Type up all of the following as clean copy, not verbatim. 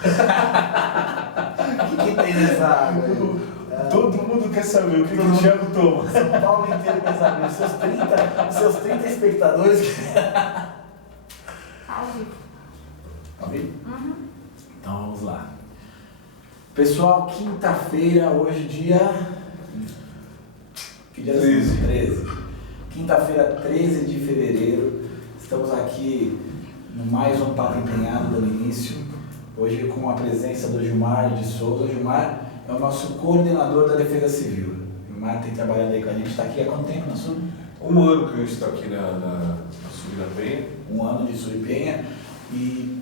O que tem nessa água aí? Todo mundo quer saber o que o Thiago toma. São Paulo inteiro quer saber. Os seus 30 espectadores. Ao vivo. Ao vivo? Uhum. Então vamos lá. Pessoal, quinta-feira, hoje dia. Que dia? 13. Quinta-feira, 13 de fevereiro. Estamos aqui no mais um Papo Empenhado, dando início. Hoje com a presença do Gilmar de Souza. O Gilmar é o nosso coordenador da Defesa Civil. O Gilmar tem trabalhado aí com a gente. Está aqui há quanto tempo na Sul? Um ano que eu estou aqui na Sul da Penha. Um ano de Sul e Penha. E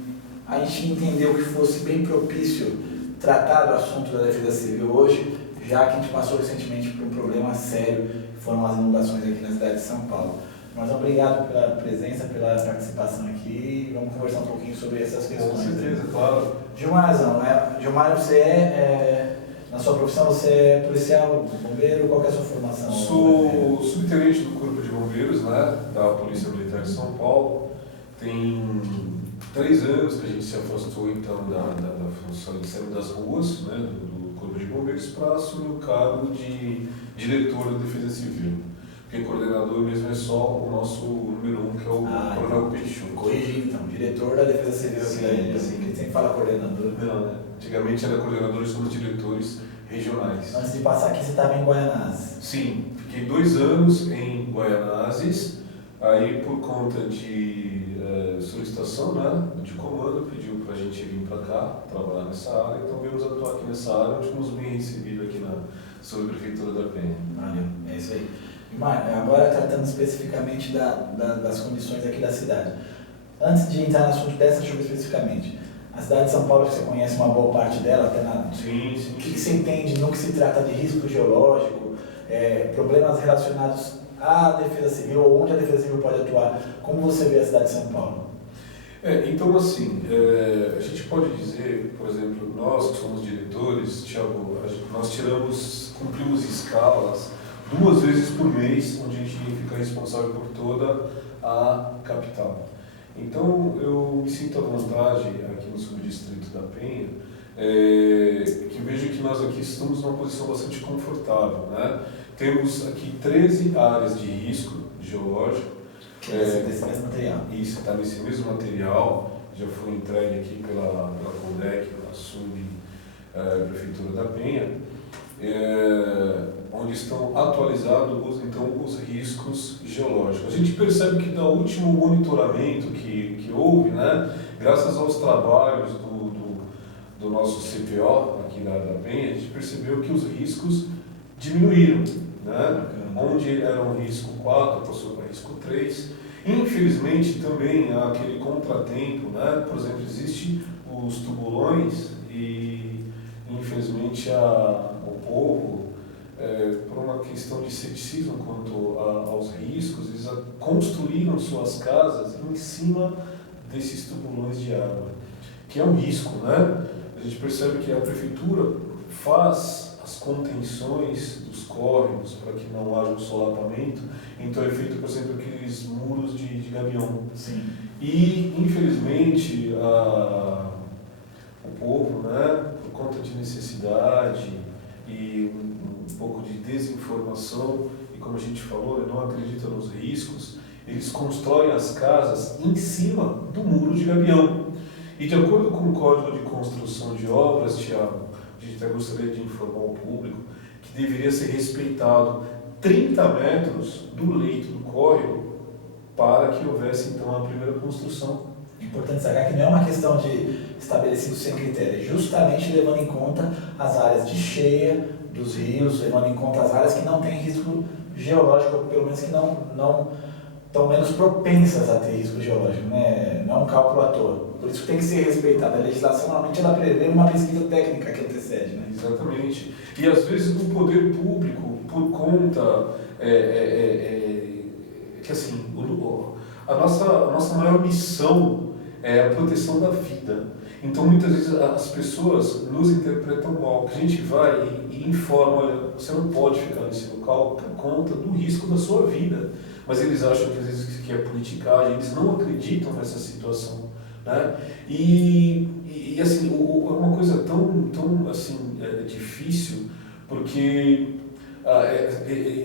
a gente entendeu que fosse bem propício tratar do assunto da Defesa Civil hoje, já que a gente passou recentemente por um problema sério, que foram as inundações aqui na cidade de São Paulo. Mas obrigado pela presença, pela participação aqui. Vamos conversar um pouquinho sobre essas questões. Com certeza, claro. Gilmarzão, Gilmar, você na sua profissão, você é policial, bombeiro, qual que é a sua formação? Sou subtenente do Corpo de Bombeiros, né, da Polícia Militar de São Paulo. Tem 3 anos que a gente se afastou então da função de sair das ruas, né, do Corpo de Bombeiros, para assumir o cargo de diretor da Defesa Civil. Porque coordenador mesmo é só o nosso número 1, que é o Coronel Peixoto. Corrigindo então, diretor da Defesa Civil, Sim, assim, que sempre fala coordenador. Não, né? Antigamente era coordenador, somos diretores regionais. Antes de passar aqui, você estava em Guaianazes. Sim, fiquei 2 anos em Guaianazes, aí por conta de solicitação, né, de comando, pediu para a gente vir para cá, trabalhar nessa área, então viemos atuar aqui nessa área, onde fomos bem recebidos aqui na Subprefeitura da Penha. Valeu, é isso aí. Agora tratando especificamente das condições aqui da cidade. Antes de entrar no assunto dessa chuva especificamente, a cidade de São Paulo, que você conhece uma boa parte dela, até na... Sim. O que você entende no que se trata de risco geológico, problemas relacionados à Defesa Civil, ou onde a Defesa Civil pode atuar? Como você vê a cidade de São Paulo? Então assim, a gente pode dizer, por exemplo, nós que somos diretores, Thiago, nós cumprimos escalas 2 vezes por mês, onde a gente fica responsável por toda a capital. Então, eu me sinto à vontade aqui no subdistrito da Penha, que vejo que nós aqui estamos numa posição bastante confortável, né? Temos aqui 13 áreas de risco geológico. Desse mesmo material. Isso, está nesse mesmo material, já foi entregue aqui pela CONDEC, pela Subprefeitura da Penha, onde estão atualizados os riscos geológicos. A gente percebe que do último monitoramento que houve, né, graças aos trabalhos do nosso CPO aqui da Penha, a gente percebeu que os riscos diminuíram, né? Onde era um risco 4, passou para risco 3. Infelizmente também há aquele contratempo, né? Por exemplo, existem os tubulões e infelizmente o povo, por uma questão de ceticismo quanto aos riscos, eles construíram suas casas em cima desses tubulões de água, que é um risco, né? A gente percebe que a prefeitura faz as contenções dos córregos para que não haja um solapamento, então é feito, por exemplo, aqueles muros de gabião. Sim. E, infelizmente, o povo, né, por conta de necessidade e um pouco de desinformação, e como a gente falou, não acredita nos riscos, eles constroem as casas em cima do muro de gabião. E de acordo com o Código de Construção de Obras, Thiago, a gente até gostaria de informar o público que deveria ser respeitado 30 metros do leito do córrego para que houvesse então a primeira construção. É importante destacar que não é uma questão de estabelecido sem critério, é justamente levando em conta as áreas de cheia dos rios, levando em conta as áreas que não têm risco geológico, ou pelo menos que não estão menos propensas a ter risco geológico, né? Não é um cálculo à toa. Por isso que tem que ser respeitada. A legislação normalmente ela prevê uma pesquisa técnica que antecede, né? Exatamente. E às vezes o poder público, por conta que assim, a nossa maior missão é a proteção da vida. Então muitas vezes as pessoas nos interpretam mal, que a gente vai e informa, olha, você não pode ficar nesse local por conta do risco da sua vida. Mas eles acham que às vezes que é politicagem, eles não acreditam nessa situação, né? E assim, a tão assim, difícil, porque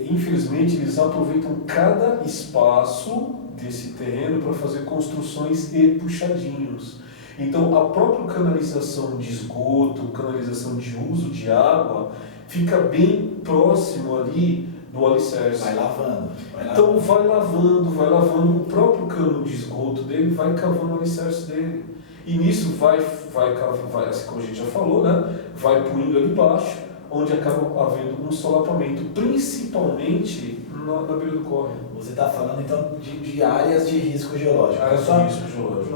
infelizmente eles aproveitam cada espaço desse terreno para fazer construções e puxadinhos. Então a própria canalização de esgoto, canalização de uso de água, fica bem próximo ali do alicerce. Vai lavando. Então vai lavando, o próprio cano de esgoto dele vai cavando o alicerce dele. E nisso vai assim como a gente já falou, né? Vai puindo ali embaixo, onde acaba havendo um solapamento, principalmente na beira do córrego. Você está falando então de áreas de risco geológico. Áreas só de risco geológico.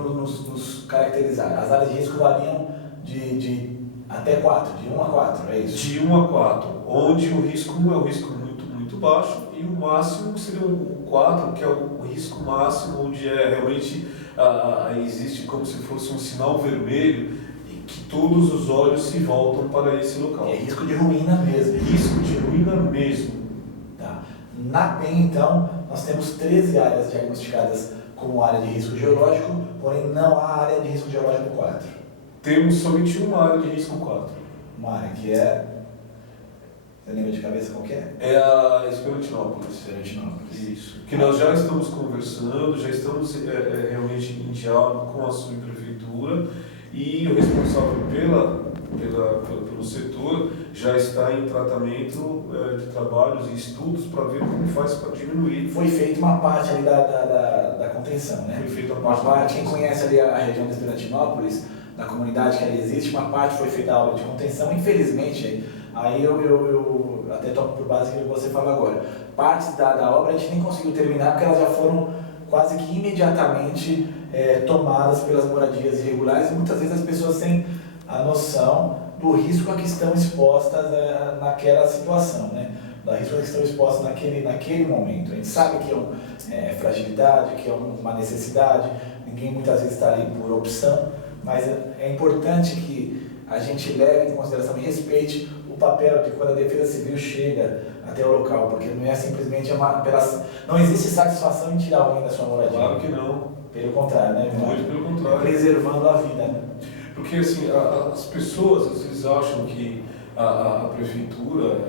Nos caracterizar. As áreas de risco variam de até 4, de 1 a 4, é isso? De 1 a 4, onde o risco é um risco muito baixo e o máximo seria o 4, que é o risco máximo, onde realmente existe como se fosse um sinal vermelho e que todos os olhos se voltam para esse local. É risco de ruína mesmo. Risco de ruína mesmo. Tá. Na PEN, então, nós temos 13 áreas diagnosticadas como área de risco geológico, porém não há área de risco geológico 4. Temos somente uma área de risco 4. Uma área que é... Você lembra de cabeça qual que é? É a Esperantinópolis. Isso. Que nós já estamos conversando, já estamos realmente em diálogo com a subprefeitura e o responsável pelo setor já está em tratamento de trabalhos e estudos para ver como faz para diminuir. Foi feita uma parte ali da contenção, né? Foi feita uma parte, quem conhece ali a região de Esperantinópolis, na comunidade que ali existe, uma parte foi feita a obra de contenção, infelizmente, aí eu até toco por base aquilo que você fala agora. Partes da obra a gente nem conseguiu terminar porque elas já foram quase que imediatamente tomadas pelas moradias irregulares e muitas vezes as pessoas têm a noção do risco a que estão expostas naquela situação, né? Da risco a que estão expostas naquele momento. A gente sabe que é fragilidade, que é uma necessidade, ninguém muitas vezes está ali por opção, mas é importante que a gente leve em consideração e respeite o papel de quando a Defesa Civil chega até o local, porque não é simplesmente não existe satisfação em tirar alguém da sua moradia. Claro que não. Pelo contrário, né? Muito pelo contrário. Preservando a vida, né? Porque assim, as pessoas às vezes acham que a prefeitura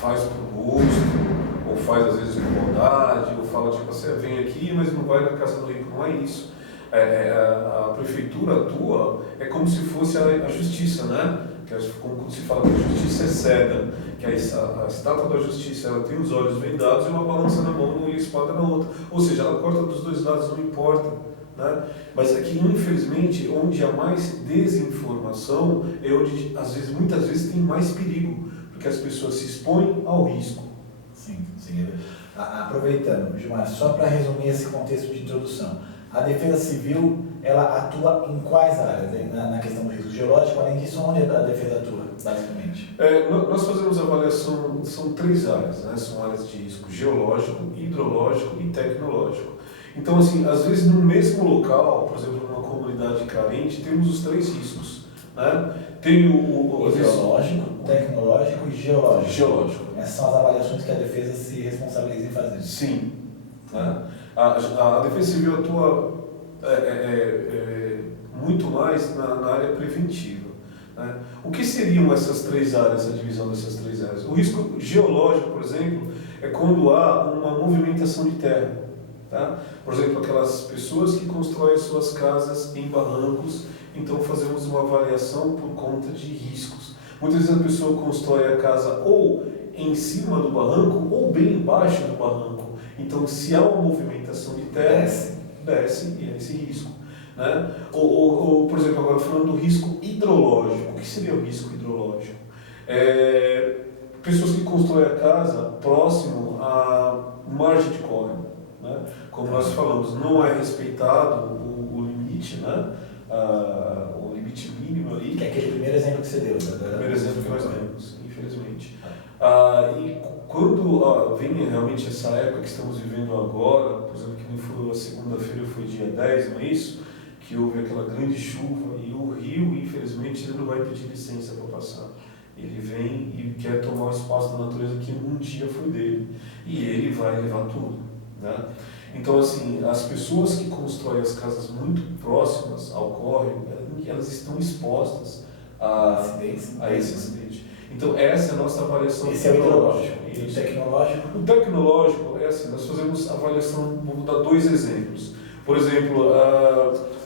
faz por gosto, ou faz às vezes por bondade, ou fala tipo, você vem aqui, mas não vai na casa do rico, não é isso. A prefeitura atua, é como se fosse a justiça, né? Que como se fala que a justiça é cega, que a estátua da justiça ela tem os olhos vendados e uma balança na mão e a espada na outra. Ou seja, ela corta dos dois lados, não importa. Né? Mas aqui, infelizmente, onde há mais desinformação é onde, muitas vezes, tem mais perigo, porque as pessoas se expõem ao risco. Sim. Aproveitando, Gilmar, só para resumir esse contexto de introdução, a Defesa Civil, ela atua em quais áreas? Na questão do risco geológico, além disso, onde a Defesa atua, basicamente? Nós fazemos avaliação, são 3 áreas, né? São áreas de risco geológico, hidrológico e tecnológico. Então, assim, às vezes no mesmo local, por exemplo, numa comunidade carente, temos os 3 riscos, né? Tem o hidrológico, tecnológico e geológico. Geológico. Essas são as avaliações que a Defesa se responsabiliza em fazer. Sim. Né? A Defesa Civil atua muito mais na área preventiva. Né? O que seriam essas 3 áreas, a divisão dessas 3 áreas? O risco geológico, por exemplo, é quando há uma movimentação de terra. Tá? Por exemplo, aquelas pessoas que constroem suas casas em barrancos, então fazemos uma avaliação por conta de riscos. Muitas vezes a pessoa constrói a casa ou em cima do barranco ou bem embaixo do barranco. Então, se há uma movimentação de terra, desce e é esse risco. Né? Ou, por exemplo, agora falando do risco hidrológico. O que seria o risco hidrológico? Pessoas que constroem a casa próximo à margem de córrego. Né? Como nós falamos, não é respeitado o limite, né? O limite mínimo ali. Que é aquele primeiro exemplo que você deu. O primeiro exemplo que nós demos, infelizmente. E quando vem realmente essa época que estamos vivendo agora, por exemplo, que foi a segunda-feira, foi dia 10, não é isso? Que houve aquela grande chuva e o rio, infelizmente, ele não vai pedir licença para passar. Ele vem e quer tomar o espaço da natureza que um dia foi dele. E ele vai levar tudo. Né? Então, assim, as pessoas que constroem as casas muito próximas ao córrego, em que elas estão expostas a esse acidente. Então, essa é a nossa avaliação. Esse é o hidrológico. E o tecnológico? O tecnológico é assim, nós fazemos avaliação, vamos dar 2 exemplos. Por exemplo,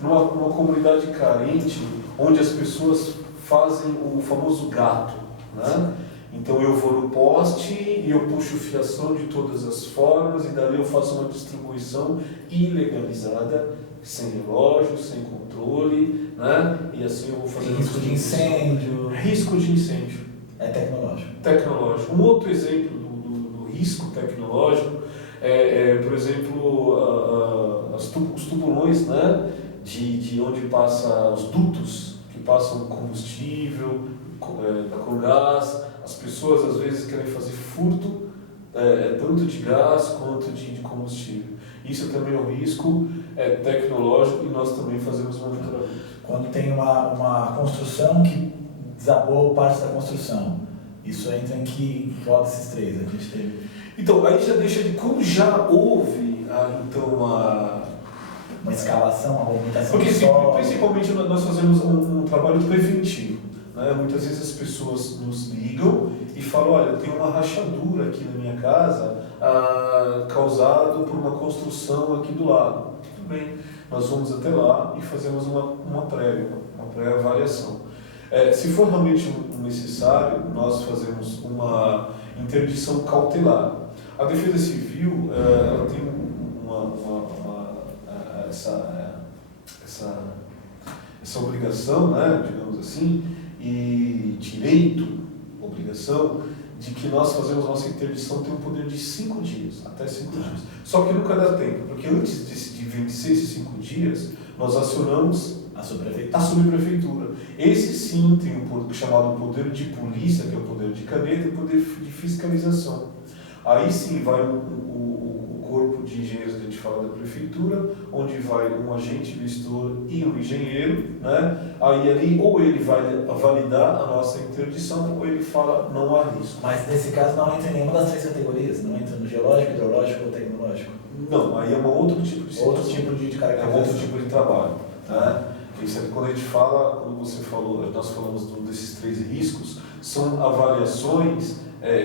numa comunidade carente, onde as pessoas fazem o famoso gato, né? Então eu vou no poste e eu puxo fiação de todas as formas e dali eu faço uma distribuição ilegalizada, sem relógio, sem controle, né? E assim eu vou fazer risco de incêndio. Risco de incêndio. É tecnológico. Tecnológico. Um outro exemplo do risco tecnológico por exemplo, os tubulões, né? De onde passa os dutos que passam combustível, com gás. As pessoas às vezes querem fazer furto tanto de gás quanto de combustível. Isso também é um risco tecnológico e nós também fazemos monitoramento. Quando tem uma construção que desabou parte da construção, isso entra em que roda esses 3? A gente teve... Então, aí já deixa de... Como já houve uma escalação, uma movimentação porque do solo... Principalmente nós fazemos um trabalho preventivo. Né? Muitas vezes as pessoas nos ligam e falam, olha, tem uma rachadura aqui na minha casa causado por uma construção aqui do lado. Tudo bem, nós vamos até lá e fazemos uma pré-avaliação. Se for realmente necessário, nós fazemos uma interdição cautelar. A Defesa Civil ela tem essa obrigação, né, digamos assim, e direito, obrigação, de que nós fazemos nossa interdição tem um poder de 5 dias, até 5 dias. Só que nunca dá tempo, porque antes de vencer esses 5 dias, nós acionamos a subprefeitura. Esse sim tem um chamado poder de polícia, que é o poder de caneta, e o poder de fiscalização. Aí sim vai o corpo de engenheiros que a gente fala da prefeitura, onde vai um agente gestor e um engenheiro, né? Aí ali ou ele vai validar a nossa interdição ou ele fala não há risco. Mas nesse caso não entra em nenhuma das 3 categorias, não entra no geológico, hidrológico ou tecnológico? Não, aí é um outro tipo de outro tipo de característica. É um outro tipo de trabalho, né? Quando a gente fala, quando você falou, nós falamos desses 3 riscos, são avaliações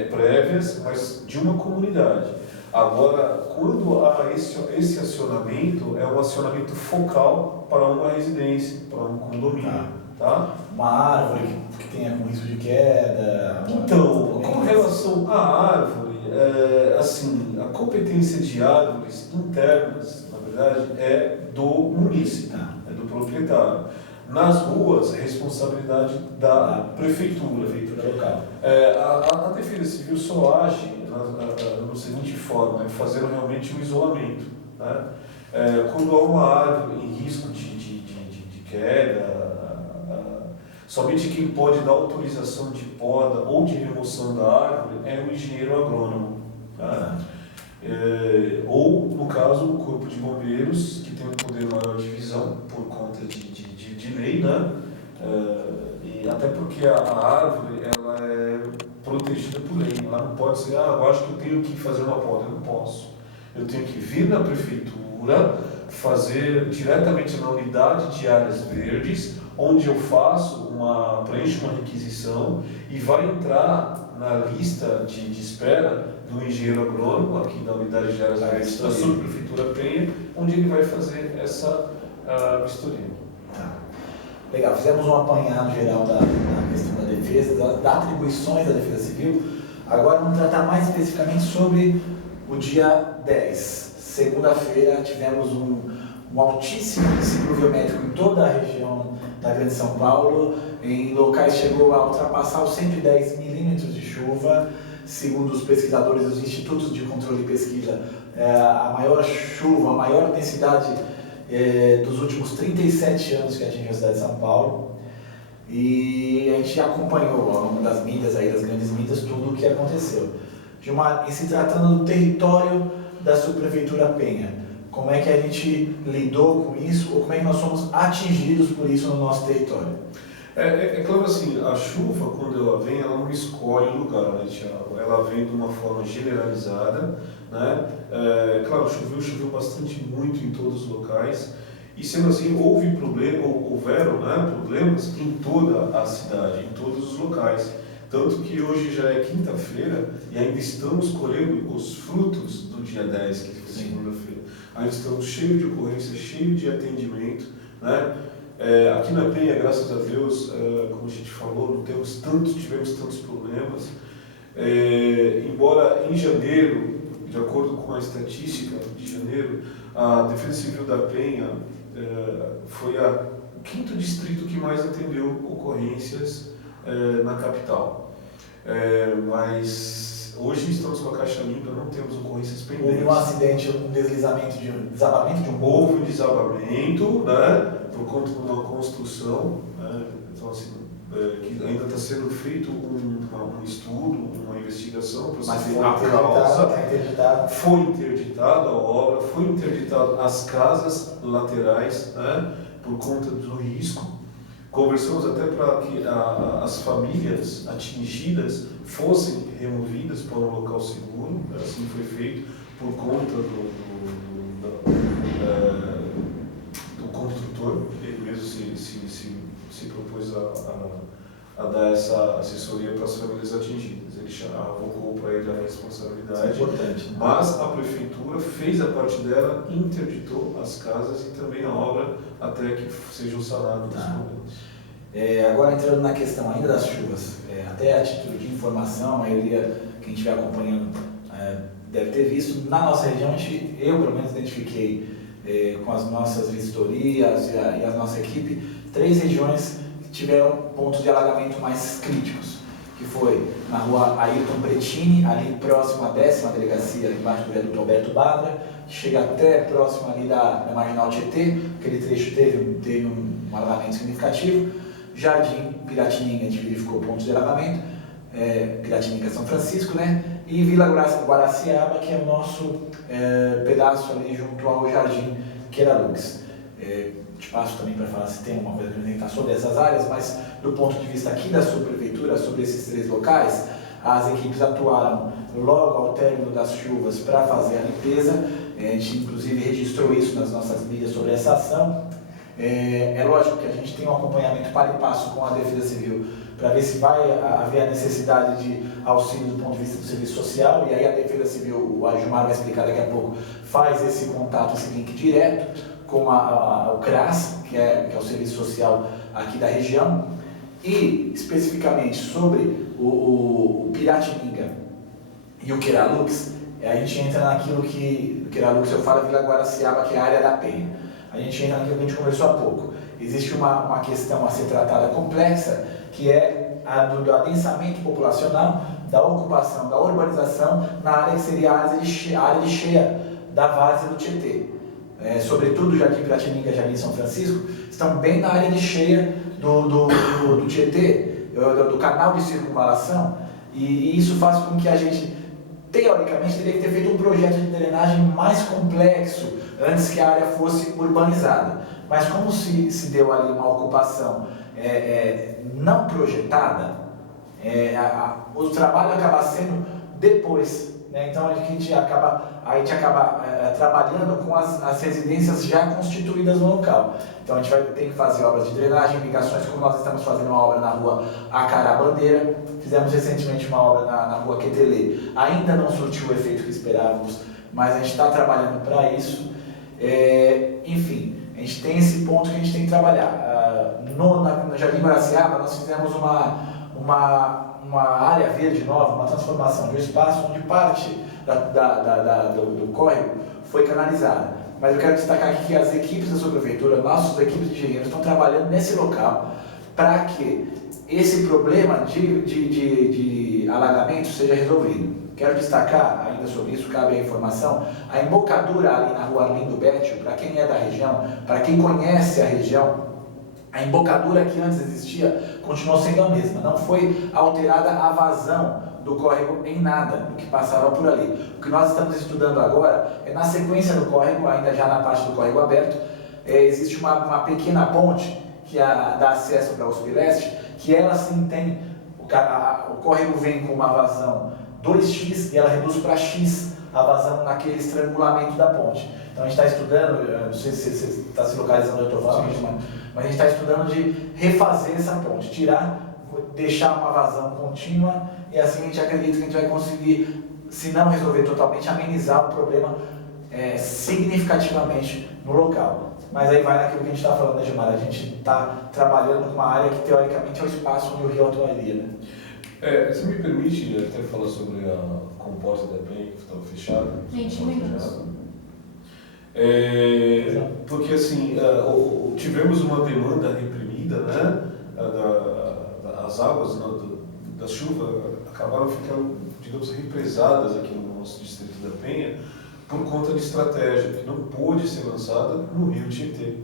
prévias, mas de uma comunidade. Agora, quando há esse acionamento, é um acionamento focal para uma residência, para um condomínio. Tá? Uma árvore que tenha com risco de queda. Então, com relação à árvore, assim, a competência de árvores internas, na verdade, é do munícipe, é do proprietário. Nas ruas, é responsabilidade da prefeitura local. A Defesa Civil só age da seguinte forma, fazendo realmente um isolamento. Né? Quando há uma árvore em risco de queda, somente quem pode dar autorização de poda ou de remoção da árvore é o engenheiro agrônomo. Tá? Ou, no caso, o Corpo de Bombeiros, que tem um poder maior de visão por conta de lei, né? E até porque a árvore ela é protegida por lei. Ela não pode ser, eu acho que eu tenho que fazer uma poda. Eu não posso. Eu tenho que vir na prefeitura, fazer diretamente na unidade de áreas verdes, onde eu preencho uma requisição e vai entrar na lista de espera do engenheiro agrônomo, aqui da unidade de áreas verdes da subprefeitura Penha, onde ele vai fazer essa vistoria. Tá. Legal, fizemos um apanhado geral da questão da defesa, das atribuições da Defesa Civil. Agora vamos tratar mais especificamente sobre o dia 10. Segunda-feira tivemos um altíssimo índice pluviométrico em toda a região da Grande São Paulo. Em locais chegou a ultrapassar os 110 milímetros de chuva. Segundo os pesquisadores dos Institutos de Controle e Pesquisa, a maior chuva, a maior densidade dos últimos 37 anos que atingiu a cidade de São Paulo. E a gente acompanhou ao longo das mídias, das grandes mídias, tudo o que aconteceu. Em se tratando do território da subprefeitura Penha, como é que a gente lidou com isso, ou como é que nós somos atingidos por isso no nosso território? É claro assim, a chuva, quando ela vem, ela não escolhe o lugar, né, Thiago? Ela vem de uma forma generalizada, né? Claro, choveu bastante, muito em todos os locais, E sendo assim, houveram, né, problemas em toda a cidade, em todos os locais. Tanto que hoje já é quinta-feira e ainda estamos colhendo os frutos do dia 10, que foi segunda-feira. Ainda estamos cheios de ocorrência, cheios de atendimento, né? Aqui na Penha, graças a Deus, como a gente falou, tivemos tantos problemas. Embora em janeiro, de acordo com a estatística de janeiro, a Defesa Civil da Penha foi o quinto distrito que mais atendeu ocorrências na capital. Mas hoje estamos com a caixa limpa, não temos ocorrências pendentes. Houve um acidente, um desabamento de um morro. Houve um desabamento, né, por conta de uma construção, né, então assim, que ainda está sendo feito um estudo, uma investigação para saber a causa. Foi interditada a obra, foi interditado as casas laterais, né, por conta do risco. Conversamos até para que as famílias atingidas fossem removidas para um local seguro, assim foi feito, por conta do construtor. Ele mesmo se propôs a dar essa assessoria para as famílias atingidas. Ele avocou para ele a responsabilidade. Isso é importante, né? Mas a prefeitura fez a parte dela, interditou as casas e também a obra até que sejam sanados os problemas. Agora entrando na questão ainda das chuvas, até a título de informação, a maioria quem estiver acompanhando deve ter visto, na nossa região eu pelo menos identifiquei com as nossas vistorias e a nossa equipe, 3 regiões que tiveram pontos de alagamento mais críticos, que foi na rua Ayrton Pretini, ali próximo à 10ª delegacia, embaixo do viaduto Alberto Badra, que chega até próximo ali da Marginal Tietê, aquele trecho teve um alagamento significativo. Jardim Piratininga, a gente verificou pontos de alagamento, Piratininga São Francisco, né? E Vila Guaraciaba, que é o nosso pedaço ali junto ao Jardim Queralux. Te passo também para falar se tem alguma coisa para comentar sobre essas áreas, mas do ponto de vista aqui da subprefeitura, sobre esses 3 locais, as equipes atuaram logo ao término das chuvas para fazer a limpeza. A gente inclusive registrou isso nas nossas mídias sobre essa ação. É lógico que a gente tem um acompanhamento para e passo com a Defesa Civil para ver se vai haver a necessidade de auxílio do ponto de vista do serviço social, e aí a Defesa Civil, a Gilmar vai explicar daqui a pouco, faz esse contato, esse link direto com o CRAS, que é o serviço social aqui da região, e especificamente sobre o Piratininga e o Queralux, a gente entra naquilo que o Queralux eu falo Vila Guaraciaba, que é a área da Penha. A gente entra naquilo que a gente conversou há pouco. Existe uma questão a ser tratada complexa, que é a do adensamento populacional, da ocupação, da urbanização na área que seria a área de cheia da várzea do Tietê. Sobretudo Jardim Piratininga e Jardim São Francisco, estão bem na área de cheia do Tietê, do canal de circunvalação, e isso faz com que a gente, teoricamente, teria que ter feito um projeto de drenagem mais complexo antes que a área fosse urbanizada. Mas como se deu ali uma ocupação não projetada, o trabalho acaba sendo depois, né? Então a gente acaba trabalhando com as residências já constituídas no local. Então a gente vai ter que fazer obras de drenagem, ligações, como nós estamos fazendo uma obra na rua Acará Bandeira, fizemos recentemente uma obra na rua Quetelê. Ainda não surtiu o efeito que esperávamos, mas a gente está trabalhando para isso. Enfim, a gente tem esse ponto que a gente tem que trabalhar. No Jardim Guaraciaba nós fizemos uma área verde nova, uma transformação de um espaço onde parte do córrego foi canalizada. Mas eu quero destacar aqui que as equipes da sua prefeitura, nossas equipes de engenheiros, estão trabalhando nesse local para que esse problema de alagamento seja resolvido. Quero destacar, ainda sobre isso, cabe a informação, a embocadura ali na rua Arlindo Bétio, para quem é da região, para quem conhece a região, a embocadura que antes existia continuou sendo a mesma, não foi alterada a vazão do córrego em nada do que passava por ali. O que nós estamos estudando agora é, na sequência do córrego, ainda já na parte do córrego aberto, existe uma pequena ponte que dá acesso para a USP Leste, que ela sim tem, o córrego vem com uma vazão 2x e ela reduz para x a vazão naquele estrangulamento da ponte. Então a gente está estudando, não sei se você está se localizando onde eu estou falando, mas a gente está estudando de refazer essa ponte, deixar uma vazão contínua, e assim a gente acredita que a gente vai conseguir, se não resolver totalmente, amenizar o problema significativamente no local. Mas aí vai naquilo que a gente está falando, né, Gilmar? A gente está trabalhando com uma área que teoricamente é o espaço onde o rio atuaria, né? Você me permite até falar sobre a comporta da Penha que estava fechada? 20 minutos. Porque assim, tivemos uma demanda reprimida, né? As águas da chuva acabaram ficando, digamos, represadas aqui no nosso distrito da Penha por conta de estratégia que não pôde ser lançada no Rio Tietê.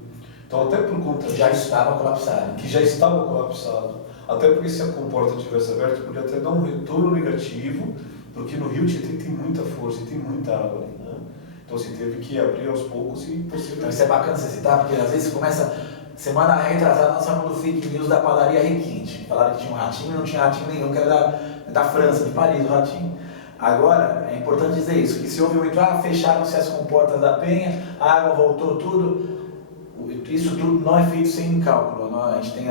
Então, até por conta que já estava colapsado. Que já estava colapsado. Até porque se a comporta tivesse aberta, podia até dar um retorno negativo, porque no Rio Tietê tem muita força e tem muita água ali, né? Então, se teve que abrir aos poucos e possivelmente... Então, isso é bacana você citar, porque às vezes começa... Semana retrasada, nós falamos do fake news da padaria Requinte. Falaram que tinha um ratinho, não tinha ratinho nenhum, que era da França, de Paris, o ratinho. Agora, é importante dizer isso, que se houve muito, fecharam-se as comportas da Penha, a água voltou, tudo. Isso tudo não é feito sem cálculo. A gente tem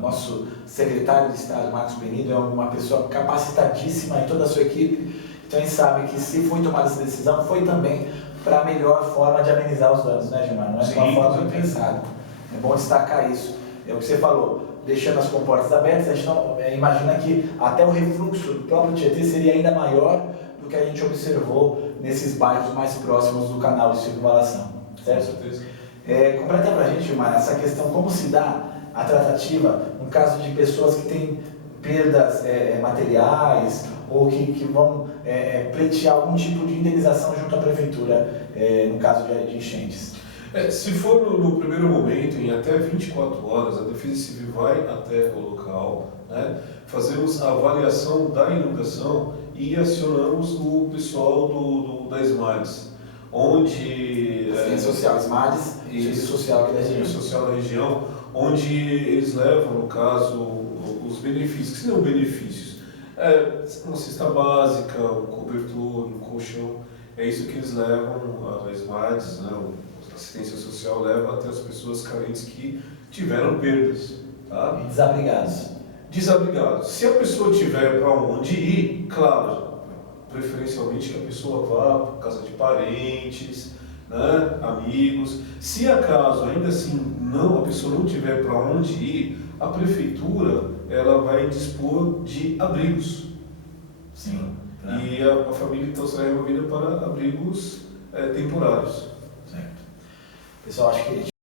nosso secretário de Estado, Marcos Benido, é uma pessoa capacitadíssima e toda a sua equipe. Então a gente sabe que se foi tomada essa decisão, foi também para a melhor forma de amenizar os danos, né, Gilmar? Não é uma forma impensada. É bom destacar isso. É o que você falou, deixando as comportas abertas, a gente não imagina que até o refluxo do próprio Tietê seria ainda maior do que a gente observou nesses bairros mais próximos do canal de circunvalação. Certo? Com certeza. Completa para a gente, Gilmar, essa questão, como se dá a tratativa no caso de pessoas que têm perdas materiais ou que vão pleitear algum tipo de indenização junto à prefeitura no caso de enchentes. Se for no primeiro momento, em até 24 horas, a Defesa Civil vai até o local, né? Fazemos a avaliação da inundação e acionamos o pessoal da SMADES, onde... Assistência Social, SMADES, e Serviço Social aqui da região. Serviço Social da região, onde eles levam, no caso, os benefícios, que são benefícios, uma cesta básica, um cobertor, um colchão, é isso que eles levam, a SMADES, né? A assistência social leva até as pessoas carentes que tiveram perdas. Tá? E desabrigados. Desabrigados. Se a pessoa tiver para onde ir, claro, preferencialmente que a pessoa vá para casa de parentes, né, amigos. Se acaso, ainda assim, a pessoa não tiver para onde ir, a prefeitura ela vai dispor de abrigos. Sim. E a família então será removida para abrigos temporários. Certo. Pessoal, acho que